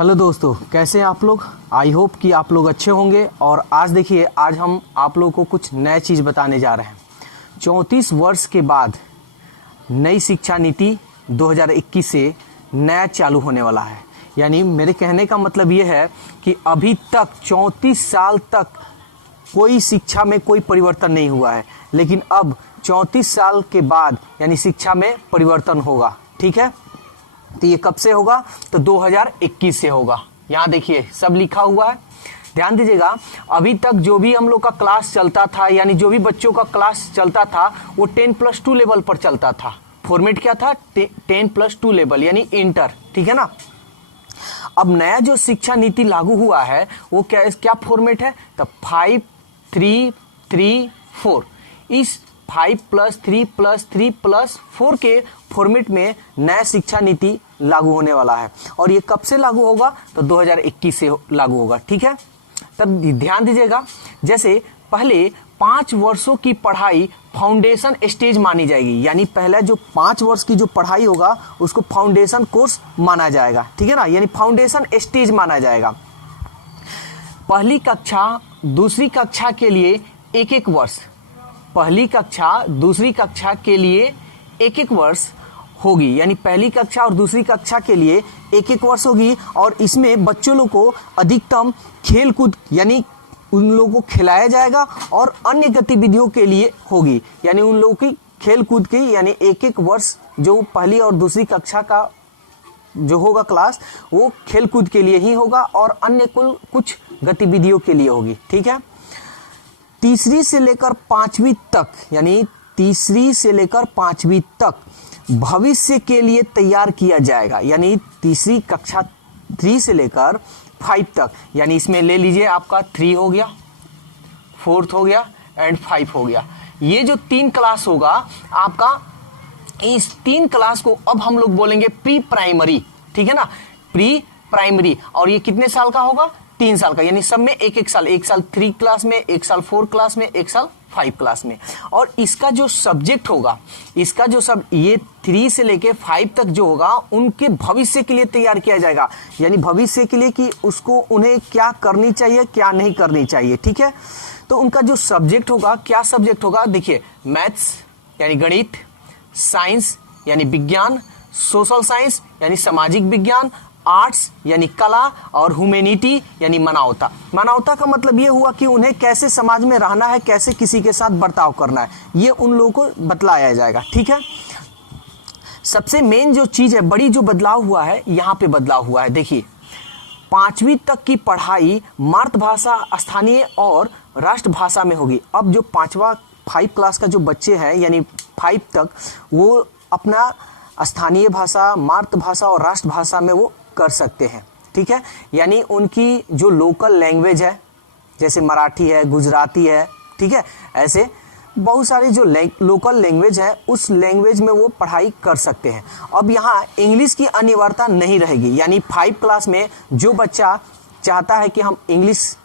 Hello दोस्तों, कैसे हैं आप लोग। आई होप कि आप लोग अच्छे होंगे। और आज देखिए, आज हम आप लोगों को कुछ नए चीज़ बताने जा रहे हैं। 34 वर्ष के बाद नई शिक्षा नीति 2021 से नया चालू होने वाला है। यानी मेरे कहने का मतलब ये है कि अभी तक 34 साल तक कोई शिक्षा में कोई परिवर्तन नहीं हुआ है, लेकिन अब 34 साल के बाद यानी शिक्षा में परिवर्तन होगा। ठीक है, तो ये कब से होगा? तो 2021 से होगा। यहाँ देखिए सब लिखा हुआ है, ध्यान दीजिएगा। अभी तक जो भी हम लोग का क्लास चलता था, यानी जो भी बच्चों का क्लास चलता था, वो 10+2 लेवल पर चलता था। फॉर्मेट क्या था? 10+2 लेवल यानी इंटर। ठीक है ना। अब नया जो शिक्षा नीति लागू हुआ है वो क्या फॉर्मेट है? तो 5-3-3-4। इस 5+3+3+4 के फॉर्मेट में नया शिक्षा नीति लागू होने वाला है। और ये कब से लागू होगा? तो 2021 से लागू होगा। ठीक है, तब ध्यान दीजिएगा। जैसे पहले 5 वर्षों की पढ़ाई फाउंडेशन स्टेज मानी जाएगी, यानी पहला जो 5 वर्ष की जो पढ़ाई होगा उसको फाउंडेशन कोर्स माना जाएगा। ठीक है ना, यानी फाउंडेशन स्टेज माना जाएगा। पहली कक्षा दूसरी कक्षा के लिए 1-1 वर्ष, पहली कक्षा दूसरी कक्षा के लिए 1-1 वर्ष होगी। यानी पहली कक्षा और दूसरी कक्षा के लिए 1-1 वर्ष होगी। और इसमें बच्चों लोग को अधिकतम खेल कूद, यानी उन लोगों को खिलाया जाएगा और अन्य गतिविधियों के लिए होगी। यानी उन लोगों की खेल कूद की, यानी 1-1 वर्ष जो पहली और दूसरी कक्षा का जो होगा क्लास, वो खेल कूद के लिए ही होगा और अन्य कुछ गतिविधियों के लिए होगी। ठीक है, तीसरी से लेकर 5वीं तक, यानी तीसरी से लेकर 5वीं तक भविष्य के लिए तैयार किया जाएगा। यानी तीसरी कक्षा 3 से लेकर 5 तक, यानी इसमें ले लीजिए आपका 3 हो गया, 4th हो गया एंड 5 हो गया। ये जो 3 क्लास होगा आपका, इस 3 क्लास को अब हम लोग बोलेंगे प्री प्राइमरी। ठीक है ना, प्री प्राइमरी। और ये कितने साल का होगा? 3 साल का। यानी सब में 1-1 साल, 1 साल 3 क्लास में, 1 साल 4 क्लास में, 1 साल 5 क्लास में। और इसका जो सब्जेक्ट होगा, इसका जो ये 3 से लेके 5 तक जो होगा, उनके भविष्य के लिए तैयार किया जाएगा। यानी भविष्य के लिए कि उसको उन्हें क्या करनी चाहिए, क्या नहीं करनी चाहिए। ठीक है, तो उनका जो सब्जेक्ट होगा, क्या सब्जेक्ट होगा? देखिए, मैथ्स यानी गणित, साइंस यानी विज्ञान, सोशल साइंस यानी सामाजिक विज्ञान, आर्ट्स यानी कला, और ह्यूमैनिटी यानी मानवता। मानवता का मतलब ये हुआ कि उन्हें कैसे समाज में रहना है, कैसे किसी के साथ बर्ताव करना है, ये उन लोगों को बतलाया जाएगा। ठीक है, सबसे मेन जो चीज है, बड़ी जो बदलाव हुआ है, यहाँ पे बदलाव हुआ है। देखिए, 5वीं तक की पढ़ाई मातृभाषा, स्थानीय और राष्ट्रभाषा में होगी। अब जो 5 क्लास का जो बच्चे हैं, यानी 5 तक, वो अपना स्थानीय भाषा, मातृभाषा और राष्ट्रभाषा में वो कर सकते हैं। ठीक है, यानी उनकी जो लोकल लैंग्वेज है, जैसे मराठी है, गुजराती है, ठीक है, ऐसे बहुत सारी जो लोकल लैंग्वेज है, उस लैंग्वेज में वो पढ़ाई कर सकते हैं। अब यहाँ इंग्लिश की अनिवार्यता नहीं रहेगी। यानी 5 क्लास में जो बच्चा चाहता है कि हम इंग्लिश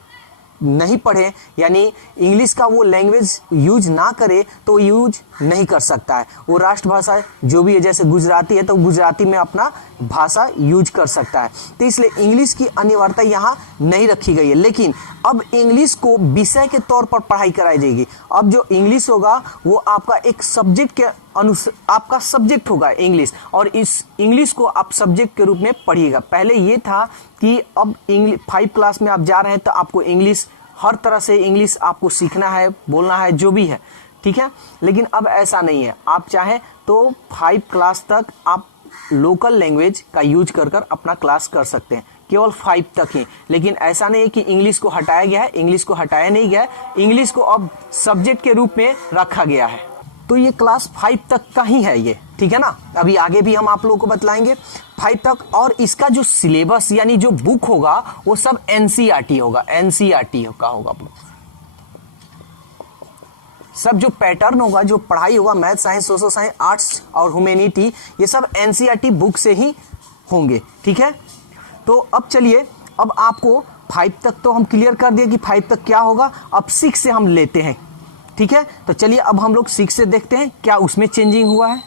नहीं पढ़े, यानी इंग्लिश का वो लैंग्वेज यूज ना करे, तो यूज नहीं कर सकता है। वो राष्ट्रभाषा जो भी है, जैसे गुजराती है तो गुजराती में अपना भाषा यूज कर सकता है। तो इसलिए इंग्लिश की अनिवार्यता यहाँ नहीं रखी गई है। लेकिन अब इंग्लिश को विषय के तौर पर पढ़ाई कराई जाएगी। अब जो इंग्लिश होगा वो आपका एक सब्जेक्ट के आपका सब्जेक्ट होगा इंग्लिश, और इस इंग्लिश को आप सब्जेक्ट के रूप में पढ़िएगा। पहले ये था कि अब 5 क्लास में आप जा रहे हैं तो आपको इंग्लिश, हर तरह से इंग्लिश आपको सीखना है, बोलना है, जो भी है। ठीक है, लेकिन अब ऐसा नहीं है। आप चाहें तो 5 क्लास तक आप लोकल लैंग्वेज का यूज कर अपना क्लास कर सकते हैं, केवल 5 तक ही। लेकिन ऐसा नहीं है कि इंग्लिश को हटाया गया है, इंग्लिश को हटाया नहीं गया है, इंग्लिश को अब सब्जेक्ट के रूप में रखा गया है। तो ये क्लास 5 तक का ही है ये। ठीक है ना, अभी आगे भी हम आप लोगों को बतलाएंगे 5 तक। और इसका जो सिलेबस यानी जो बुक होगा वो सब एनसीईआरटी होगा, एनसीईआरटी का होगा। सब जो पैटर्न होगा, जो पढ़ाई होगा, math, science, social science, arts और ह्यूमैनिटी, ये सब एनसीईआरटी बुक से ही होंगे। ठीक है, तो अब चलिए, अब आपको 5 तक तो हम क्लियर कर दिए कि 5 तक क्या होगा। अब 6 से हम लेते हैं। ठीक है, तो चलिए अब हम लोग 6 से देखते हैं क्या उसमें चेंजिंग हुआ है।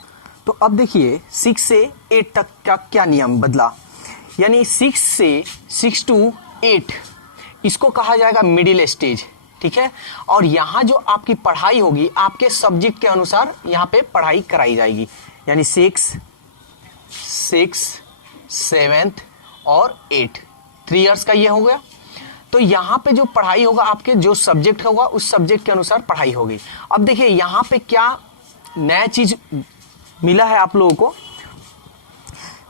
तो अब देखिए 6 से 8 तक का क्या नियम बदला। यानी 6 to 8 इसको कहा जाएगा मिडिल स्टेज, ठीक है। और यहाँ जो आपकी पढ़ाई होगी आपके सब्जेक्ट के अनुसार यहाँ पे पढ़ाई कराई जाएगी, यानी 6, 7 और 8 3 इयर्स का ये हो गया। तो यहाँ पे जो पढ़ाई होगा आपके जो सब्जेक्ट होगा उस सब्जेक्ट के अनुसार पढ़ाई होगी। अब देखिए यहाँ पे क्या नया चीज मिला है आप लोगों को,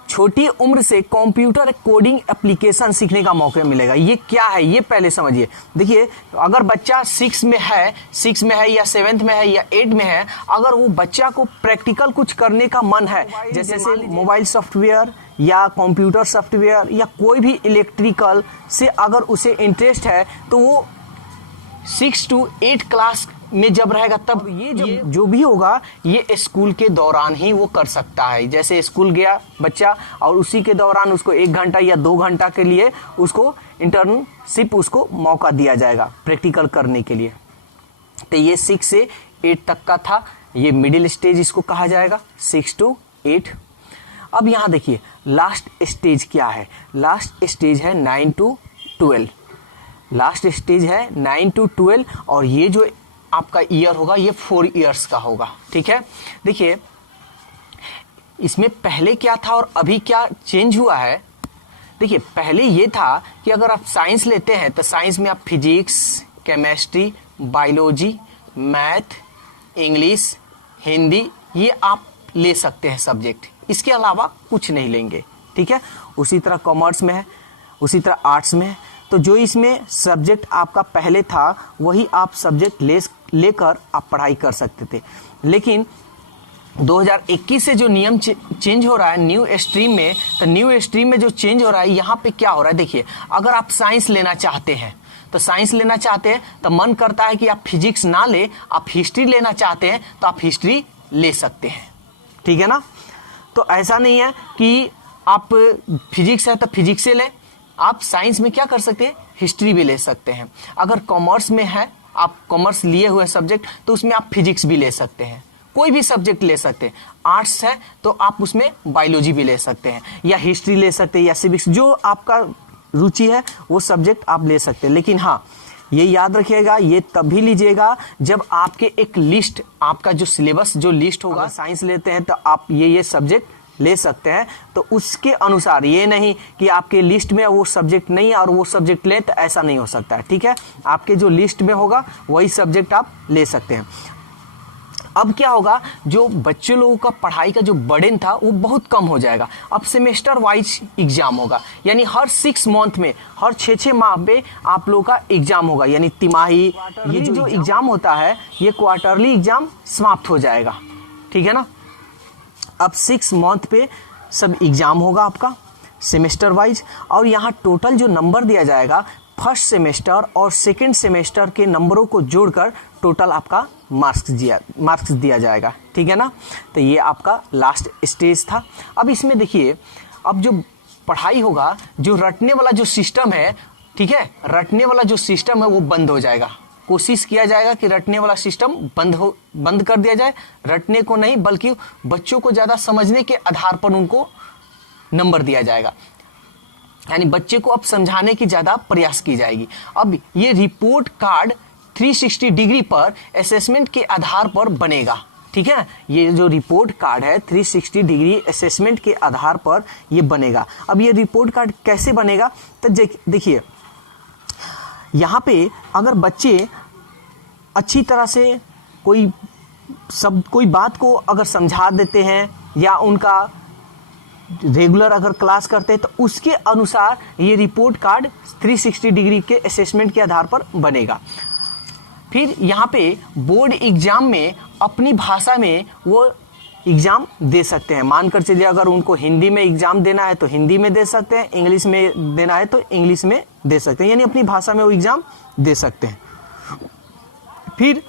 छोटी उम्र से कंप्यूटर कोडिंग एप्लीकेशन सीखने का मौका मिलेगा। ये क्या है ये पहले समझिए। देखिए अगर बच्चा 6 में है या 7th में है या 8 में है, अगर वो बच्चा को प्रैक्टिकल कुछ करने का मन है, जैसे मोबाइल सॉफ्टवेयर या कंप्यूटर सॉफ्टवेयर या कोई भी इलेक्ट्रिकल से अगर उसे इंटरेस्ट है, तो वो 6 to 8 क्लास में जब रहेगा तब ये जो भी होगा ये स्कूल के दौरान ही वो कर सकता है। जैसे स्कूल गया बच्चा और उसी के दौरान उसको 1 घंटा या 2 घंटा के लिए उसको इंटर्नशिप उसको मौका दिया जाएगा प्रैक्टिकल करने के लिए। तो ये 6 से 8 तक का था, ये मिडिल स्टेज इसको कहा जाएगा 6 to 8। अब यहाँ देखिए लास्ट स्टेज क्या है, लास्ट स्टेज है 9 to 12। लास्ट स्टेज है 9 to 12 और ये जो आपका ईयर होगा ये 4 इयर्स का होगा, ठीक है। देखिए इसमें पहले क्या था और अभी क्या चेंज हुआ है। देखिए पहले ये था कि अगर आप साइंस लेते हैं तो साइंस में आप physics, chemistry, biology, math, English, Hindi ये आप ले सकते हैं सब्जेक्ट, इसके अलावा कुछ नहीं लेंगे, ठीक है। उसी तरह कॉमर्स में है, उसी तरह आर्ट्स में है। तो जो इसमें सब्जेक्ट आपका पहले था वही आप सब्जेक्ट लेकर आप पढ़ाई कर सकते थे। लेकिन 2021 से जो नियम चेंज हो रहा है न्यू स्ट्रीम में, तो न्यू स्ट्रीम में जो चेंज हो रहा है यहाँ पे क्या हो रहा है। देखिए अगर आप साइंस लेना चाहते हैं तो साइंस लेना चाहते हैं तो मन करता है कि आप फिजिक्स ना ले, आप हिस्ट्री लेना चाहते हैं तो आप हिस्ट्री ले सकते हैं, ठीक है ना। तो ऐसा नहीं है कि आप फिजिक्स है तो फिजिक्स से लें, आप साइंस में क्या कर सकते हैं हिस्ट्री भी ले सकते हैं। अगर कॉमर्स में है आप कॉमर्स लिए हुए सब्जेक्ट तो उसमें आप फिजिक्स भी ले सकते हैं, कोई भी सब्जेक्ट ले सकते हैं। आर्ट्स है तो आप उसमें बायोलॉजी भी ले सकते हैं या हिस्ट्री ले सकते हैं या सिविक्स, जो आपका रुचि है वो सब्जेक्ट आप ले सकते हैं। लेकिन हाँ ये याद रखिएगा, ये तभी लीजिएगा जब आपके एक लिस्ट, आपका जो सिलेबस जो लिस्ट होगा, साइंस लेते हैं तो आप ये सब्जेक्ट ले सकते हैं, तो उसके अनुसार, ये नहीं कि आपके लिस्ट में वो सब्जेक्ट नहीं है और वो सब्जेक्ट लें, तो ऐसा नहीं हो सकता है, ठीक है। आपके जो लिस्ट में होगा वही सब्जेक्ट आप ले सकते हैं। अब क्या होगा, जो बच्चे लोगों का पढ़ाई का जो बर्डन था वो बहुत कम हो जाएगा। अब सेमेस्टर वाइज एग्जाम होगा, यानी हर 6 मंथ में, हर 6 माह पे आप लोगों का एग्जाम होगा, यानी तिमाही। ये जो एग्जाम होता है ये क्वार्टरली एग्जाम समाप्त हो जाएगा, ठीक है ना। अब 6 मंथ पे सब एग्जाम होगा आपका सेमेस्टर वाइज, और यहाँ टोटल जो नंबर दिया जाएगा फर्स्ट सेमेस्टर और सेकंड सेमेस्टर के नंबरों को जोड़कर टोटल आपका मार्क्स दिया जाएगा, ठीक है ना। तो ये आपका लास्ट स्टेज था। अब इसमें देखिए, अब जो पढ़ाई होगा, जो रटने वाला जो सिस्टम है, ठीक है, रटने वाला जो सिस्टम है वो बंद हो जाएगा। कोशिश किया जाएगा कि रटने वाला सिस्टम बंद कर दिया जाए। रटने को नहीं बल्कि बच्चों को ज़्यादा समझने के आधार पर उनको नंबर दिया जाएगा, यानी बच्चे को अब समझाने की ज़्यादा प्रयास की जाएगी। अब ये रिपोर्ट कार्ड 360 डिग्री पर असेसमेंट के आधार पर बनेगा, ठीक है। ये जो रिपोर्ट कार्ड है 360 डिग्री असेसमेंट के आधार पर ये बनेगा। अब ये रिपोर्ट कार्ड कैसे बनेगा, तो देखिए यहाँ पे अगर बच्चे अच्छी तरह से कोई बात को अगर समझा देते हैं या उनका रेगुलर अगर क्लास करते हैं तो उसके अनुसार ये रिपोर्ट कार्ड 360 डिग्री के असेसमेंट के आधार पर बनेगा। फिर यहाँ पे बोर्ड एग्जाम में अपनी भाषा में वो एग्ज़ाम दे सकते हैं। मानकर चलिए अगर उनको हिंदी में एग्ज़ाम देना है तो हिंदी में दे सकते हैं, इंग्लिश में देना है तो इंग्लिश में दे सकते हैं, यानी अपनी भाषा में वो एग्ज़ाम दे सकते हैं। फिर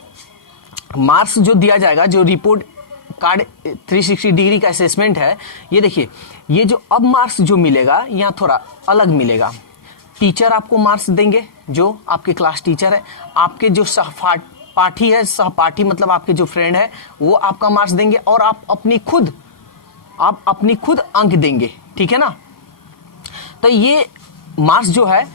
मार्क्स जो दिया जाएगा, जो रिपोर्ट कार्ड 360 डिग्री का असेसमेंट है, ये देखिए, ये जो अब मार्क्स जो मिलेगा यहाँ थोड़ा अलग मिलेगा। टीचर आपको मार्क्स देंगे, जो आपके क्लास टीचर है, आपके जो सहपाठी है, सहपाठी मतलब आपके जो फ्रेंड है वो आपका मार्क्स देंगे, और आप अपनी खुद अंक देंगे, ठीक है ना। तो ये मार्क्स जो है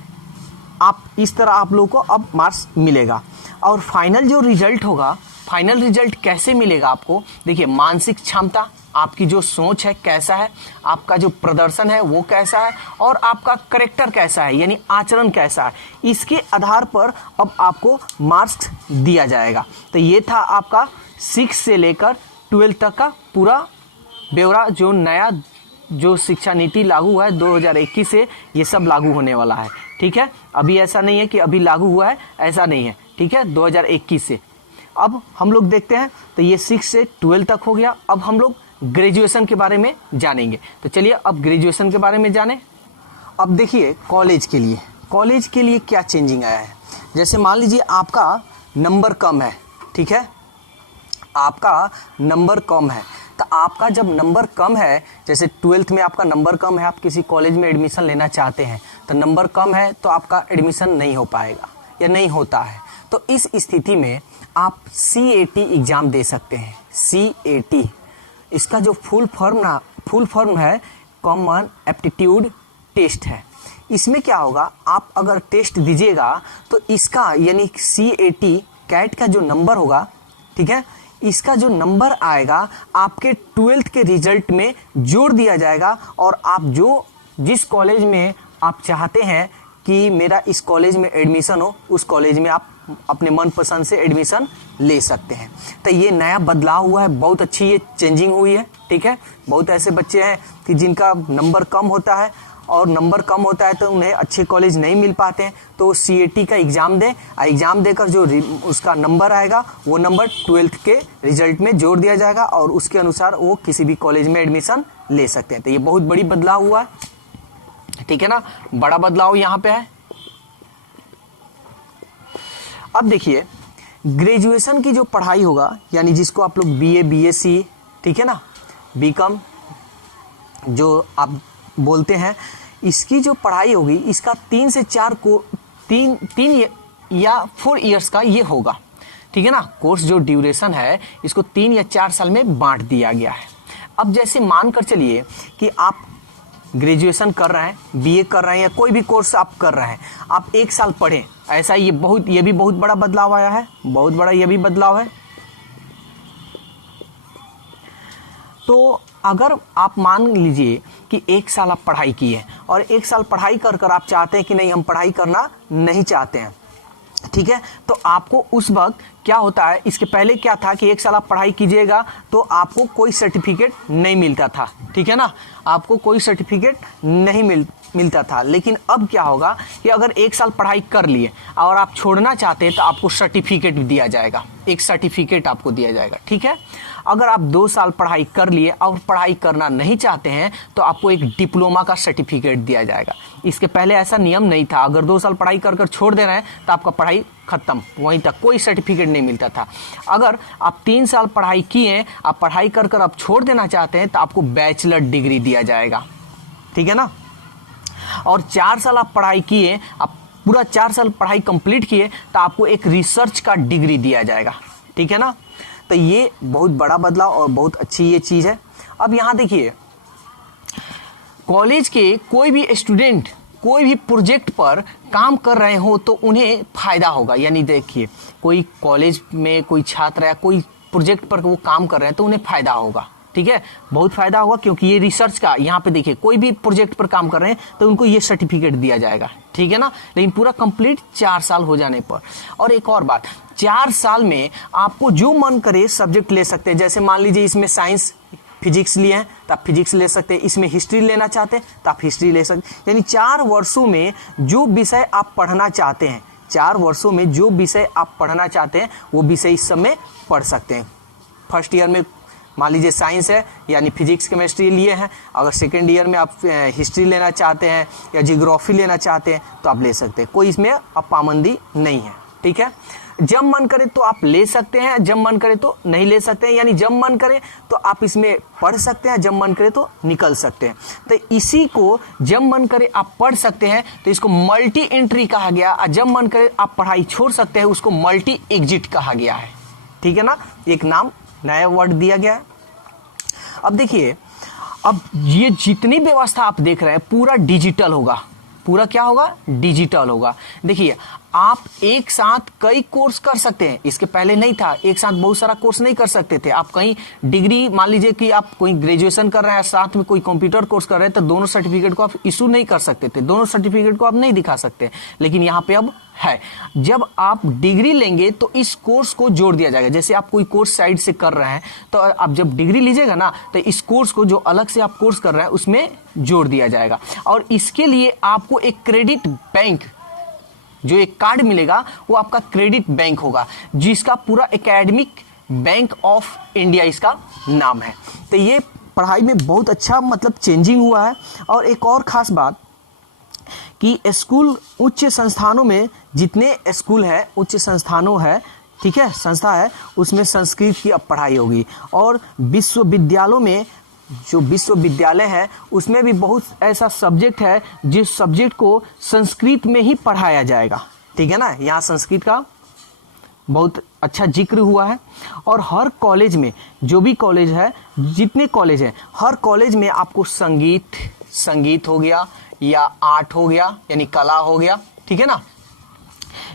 आप इस तरह आप लोगों को अब मार्क्स मिलेगा। और फाइनल जो रिजल्ट होगा, फाइनल रिजल्ट कैसे मिलेगा आपको, देखिए मानसिक क्षमता, आपकी जो सोच है कैसा है, आपका जो प्रदर्शन है वो कैसा है, और आपका करेक्टर कैसा है यानी आचरण कैसा है, इसके आधार पर अब आपको मार्क्स दिया जाएगा। तो ये था आपका 6 से लेकर 12 तक का पूरा ब्यौरा, जो नया जो शिक्षा नीति लागू हुआ है 2021 से, ये सब लागू होने वाला है। ठीक है, अभी ऐसा नहीं है कि अभी लागू हुआ है, ऐसा नहीं है। ठीक है, 2021 से। अब हम लोग देखते हैं, तो ये 6 से 12 तक हो गया। अब हम लोग ग्रेजुएशन के बारे में जानेंगे। तो चलिए अब ग्रेजुएशन के बारे में जानें। अब देखिए कॉलेज के लिए क्या चेंजिंग आया है। जैसे मान लीजिए आपका नंबर कम है, ठीक है, आपका नंबर कम है, तो आपका जब नंबर कम है, जैसे 12th में आपका नंबर कम है, आप किसी कॉलेज में एडमिशन लेना चाहते हैं, तो नंबर कम है तो आपका एडमिशन नहीं हो पाएगा या नहीं होता है। तो इस स्थिति में आप CAT एग्ज़ाम दे सकते हैं। CAT, इसका जो फुल फॉर्म है कॉमन एप्टीट्यूड टेस्ट है। इसमें क्या होगा, आप अगर टेस्ट दीजिएगा तो इसका यानी CAT कैट का जो नंबर होगा, ठीक है, इसका जो नंबर आएगा आपके 12th के रिजल्ट में जोड़ दिया जाएगा, और आप जिस कॉलेज में आप चाहते हैं कि मेरा इस कॉलेज में एडमिशन हो, उस कॉलेज में आप अपने मनपसंद से एडमिशन ले सकते हैं। तो ये नया बदलाव हुआ है, बहुत अच्छी ये चेंजिंग हुई है। ठीक है, बहुत ऐसे बच्चे हैं कि जिनका नंबर कम होता है, और नंबर कम होता है तो उन्हें अच्छे कॉलेज नहीं मिल पाते हैं, तो CAT का एग्ज़ाम दें, एग्ज़ाम देकर जो उसका नंबर आएगा वो नंबर 12th के रिजल्ट में जोड़ दिया जाएगा, और उसके अनुसार वो किसी भी कॉलेज में एडमिशन ले सकते हैं। तो ये बहुत बड़ी बदलाव हुआ है। ठीक है ना, बड़ा बदलाव यहाँ पे है। अब देखिए ग्रेजुएशन की जो पढ़ाई होगा, यानी जिसको आप लोग BA BSc, ठीक है ना, BCom जो आप बोलते हैं, इसकी जो पढ़ाई होगी, इसका 3 से 4 को 3 या 4 इयर्स का ये होगा। ठीक है ना, कोर्स जो ड्यूरेशन है इसको 3 या 4 साल में बांट दिया गया है। अब जैसे मान कर चलिए कि आप ग्रेजुएशन कर रहे हैं, BA कर रहे हैं, या कोई भी कोर्स आप कर रहे हैं, आप 1 साल पढ़ें, ऐसा ये भी बहुत बड़ा बदलाव आया है, बहुत बड़ा ये भी बदलाव है। तो अगर आप मान लीजिए कि 1 साल आप पढ़ाई किए, और 1 साल पढ़ाई कर आप चाहते हैं कि नहीं हम पढ़ाई करना नहीं चाहते हैं, ठीक है, तो आपको उस वक्त क्या होता है, इसके पहले क्या था कि 1 साल आप पढ़ाई कीजिएगा तो आपको कोई सर्टिफिकेट नहीं मिलता था। ठीक है ना, आपको कोई सर्टिफिकेट नहीं मिलता था। लेकिन अब क्या होगा कि अगर 1 साल पढ़ाई कर लिए और आप छोड़ना चाहते हैं तो आपको सर्टिफिकेट दिया जाएगा, एक सर्टिफिकेट आपको दिया जाएगा। ठीक है, अगर आप 2 साल पढ़ाई कर लिए और पढ़ाई करना नहीं चाहते हैं तो आपको एक डिप्लोमा का सर्टिफिकेट दिया जाएगा। इसके पहले ऐसा नियम नहीं था, अगर 2 साल पढ़ाई कर छोड़ दे रहे हैं तो आपका पढ़ाई खत्म, वहीं तक, कोई सर्टिफिकेट नहीं मिलता था। अगर आप 3 साल पढ़ाई किए, आप पढ़ाई कर आप छोड़ देना चाहते हैं तो आपको बैचलर डिग्री दिया जाएगा। ठीक है ना, और 4 साल आप पढ़ाई किए, आप पूरा 4 साल पढ़ाई कंप्लीट किए तो आपको एक रिसर्च का डिग्री दिया जाएगा। ठीक है ना, तो ये बहुत बड़ा बदलाव और बहुत अच्छी ये चीज़ है। अब यहाँ देखिए, कॉलेज के कोई भी स्टूडेंट कोई भी प्रोजेक्ट पर काम कर रहे हो तो उन्हें फ़ायदा होगा। यानी देखिए, कोई कॉलेज में कोई छात्र या कोई प्रोजेक्ट पर वो काम कर रहे हैं तो उन्हें फ़ायदा होगा। ठीक है, बहुत फ़ायदा होगा, क्योंकि ये रिसर्च का, यहाँ पे देखिए कोई भी प्रोजेक्ट पर काम कर रहे हैं तो उनको ये सर्टिफिकेट दिया जाएगा। ठीक है ना, लेकिन पूरा कंप्लीट 4 साल हो जाने पर। और एक और बात, 4 साल में आपको जो मन करे सब्जेक्ट ले सकते हैं। जैसे मान लीजिए इसमें साइंस फिजिक्स लिए हैं तो आप फिजिक्स ले सकते हैं, इसमें हिस्ट्री लेना चाहते हैं तो आप हिस्ट्री ले सकते हैं। यानी 4 वर्षों में जो विषय आप पढ़ना चाहते हैं, 4 वर्षों में जो विषय आप पढ़ना चाहते हैं वो विषय इस समय पढ़ सकते हैं। फर्स्ट ईयर में मान लीजिए साइंस है, यानी फिजिक्स केमिस्ट्री लिए हैं, अगर सेकेंड ईयर में आप हिस्ट्री लेना चाहते हैं या जियोग्राफी लेना चाहते हैं तो आप ले सकते हैं, कोई इसमें अब पाबंदी नहीं है। ठीक है, जब मन करे तो आप ले सकते हैं, जब मन करे तो नहीं ले सकते हैं। यानी जब मन करे तो आप इसमें पढ़ सकते हैं, जब मन करे तो निकल सकते हैं। तो इसी को जब मन करे आप पढ़ सकते हैं तो इसको मल्टी एंट्री कहा गया, और जब मन करे आप पढ़ाई छोड़ सकते हैं उसको मल्टी एग्जिट कहा गया है। ठीक है ना, एक नाम नया वर्ड दिया गया है। अब देखिए, अब ये जितनी व्यवस्था आप देख रहे हैं पूरा डिजिटल होगा, पूरा क्या होगा, डिजिटल होगा। देखिए आप एक साथ कई कोर्स कर सकते हैं, इसके पहले नहीं था, एक साथ बहुत सारा कोर्स नहीं कर सकते थे। आप कहीं डिग्री, मान लीजिए कि आप कोई ग्रेजुएशन कर रहे हैं साथ में कोई कंप्यूटर कोर्स कर रहे हैं, तो दोनों सर्टिफिकेट को आप इशू नहीं कर सकते थे, दोनों सर्टिफिकेट को आप नहीं दिखा सकते। लेकिन यहाँ पे अब है, जब आप डिग्री लेंगे तो इस कोर्स को जोड़ दिया जाएगा। जैसे आप कोई कोर्स साइड से कर रहे हैं, तो आप जब डिग्री लीजिएगा ना, तो इस कोर्स को जो अलग से आप कोर्स कर रहे हैं उसमें जोड़ दिया जाएगा। और इसके लिए आपको एक क्रेडिट बैंक, जो एक कार्ड मिलेगा वो आपका क्रेडिट बैंक होगा, जिसका पूरा एकेडमिक बैंक ऑफ इंडिया इसका नाम है। तो ये पढ़ाई में बहुत अच्छा मतलब चेंजिंग हुआ है। और एक और खास बात कि स्कूल, उच्च संस्थानों में जितने स्कूल है, उच्च संस्थानों है, ठीक है, संस्था है, उसमें संस्कृत की अब पढ़ाई होगी। और विश्वविद्यालयों में, जो विश्वविद्यालय है उसमें भी बहुत ऐसा सब्जेक्ट है जिस सब्जेक्ट को संस्कृत में ही पढ़ाया जाएगा, ठीक है ना। यहाँ संस्कृत का बहुत अच्छा जिक्र हुआ है। और हर कॉलेज में, जो भी कॉलेज है, जितने कॉलेज हैं, हर कॉलेज में आपको संगीत हो गया या आर्ट हो गया, यानी कला हो गया, ठीक है ना,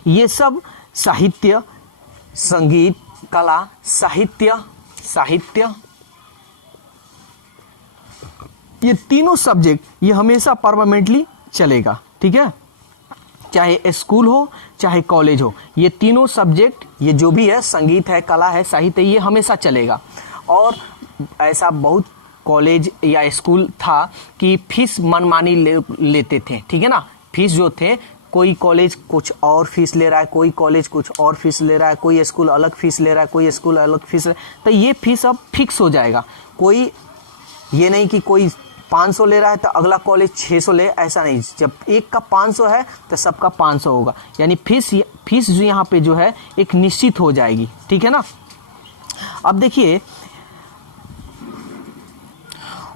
ये सब साहित्य, संगीत, कला, साहित्य, ये तीनों सब्जेक्ट ये हमेशा परमानेंटली चलेगा, ठीक है। चाहे स्कूल हो चाहे कॉलेज हो, ये तीनों सब्जेक्ट, ये जो भी है, संगीत है, कला है, साहित्य, ये हमेशा चलेगा। और ऐसा बहुत कॉलेज या स्कूल था कि फीस मनमानी लेते थे, ठीक है ना। फीस जो थे, कोई कॉलेज कुछ और फीस ले रहा है, कोई कॉलेज कुछ और फीस ले रहा है, कोई स्कूल अलग फीस ले रहा है, कोई स्कूल अलग फीस, तो ये फीस अब फिक्स हो जाएगा। कोई ये नहीं कि कोई 500 ले रहा है तो अगला कॉलेज 600 ले, ऐसा नहीं। जब एक का 500 है तो सबका 500 होगा, यानी फीस जो यहाँ पे जो है एक निश्चित हो जाएगी, ठीक है ना। अब देखिए,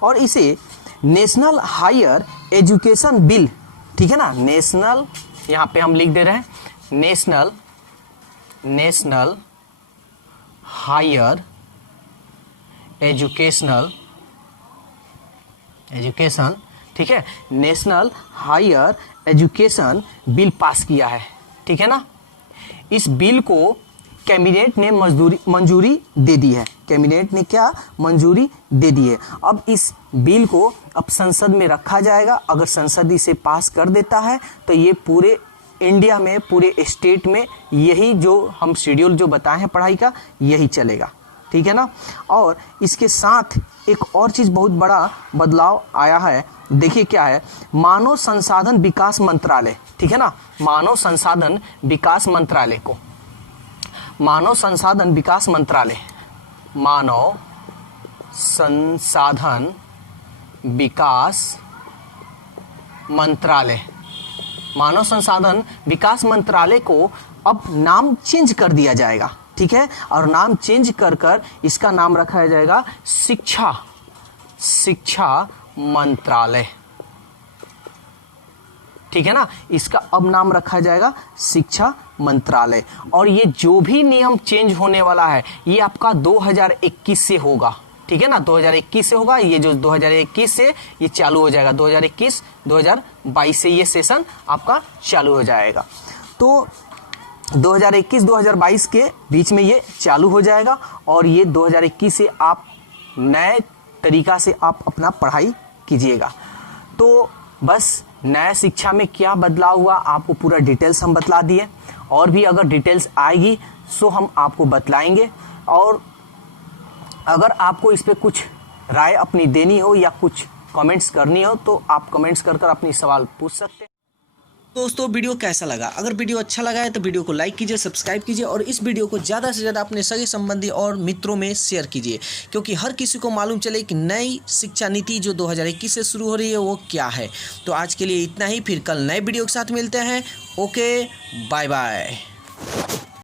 और इसे नेशनल हायर एजुकेशन बिल, ठीक है ना, नेशनल, यहाँ पे हम लिख दे रहे हैं नेशनल हायर एजुकेशन, ठीक है, national higher education bill pass किया है, ठीक है ना। इस बिल को कैबिनेट ने मंजूरी दे दी है, कैबिनेट ने क्या मंजूरी दे दी है। अब इस बिल को अब संसद में रखा जाएगा। अगर संसद इसे पास कर देता है तो ये पूरे इंडिया में, पूरे स्टेट में यही जो हम शेड्यूल जो बताए हैं पढ़ाई का, यही चलेगा, ठीक है ना। और इसके साथ एक और चीज़ बहुत बड़ा बदलाव आया है, देखिए क्या है, मानव संसाधन विकास मंत्रालय, ठीक है ना, मानव संसाधन विकास मंत्रालय को, मानव संसाधन विकास मंत्रालय, मानव संसाधन विकास मंत्रालय, मानव संसाधन विकास मंत्रालय को अब नाम चेंज कर दिया जाएगा, ठीक है। और नाम चेंज कर इसका नाम रखा जाएगा शिक्षा मंत्रालय, ठीक है ना। इसका अब नाम रखा जाएगा शिक्षा मंत्रालय। और ये जो भी नियम चेंज होने वाला है ये आपका 2021 से होगा, ठीक है ना, 2021 से होगा। ये जो 2021 से ये चालू हो जाएगा, 2021-2022 से ये सेशन आपका चालू हो जाएगा। तो 2021-2022 के बीच में ये चालू हो जाएगा। और ये 2021 से आप नए तरीका से आप अपना पढ़ाई कीजिएगा। तो बस नया शिक्षा में क्या बदलाव हुआ आपको पूरा डिटेल्स हम बतला दिए। और भी अगर डिटेल्स आएगी सो हम आपको बतलाएंगे। और अगर आपको इस पे कुछ राय अपनी देनी हो या कुछ कमेंट्स करनी हो तो आप कमेंट्स कर अपनी सवाल पूछ सकते हैं। दोस्तों वीडियो कैसा लगा? अगर वीडियो अच्छा लगा है तो वीडियो को लाइक कीजिए, सब्सक्राइब कीजिए और इस वीडियो को ज़्यादा से ज़्यादा अपने सगे संबंधी और मित्रों में शेयर कीजिए, क्योंकि हर किसी को मालूम चले कि नई शिक्षा नीति जो 2021 से शुरू हो रही है वो क्या है। तो आज के लिए इतना ही, फिर कल नए वीडियो के साथ मिलते हैं। Okay, bye bye.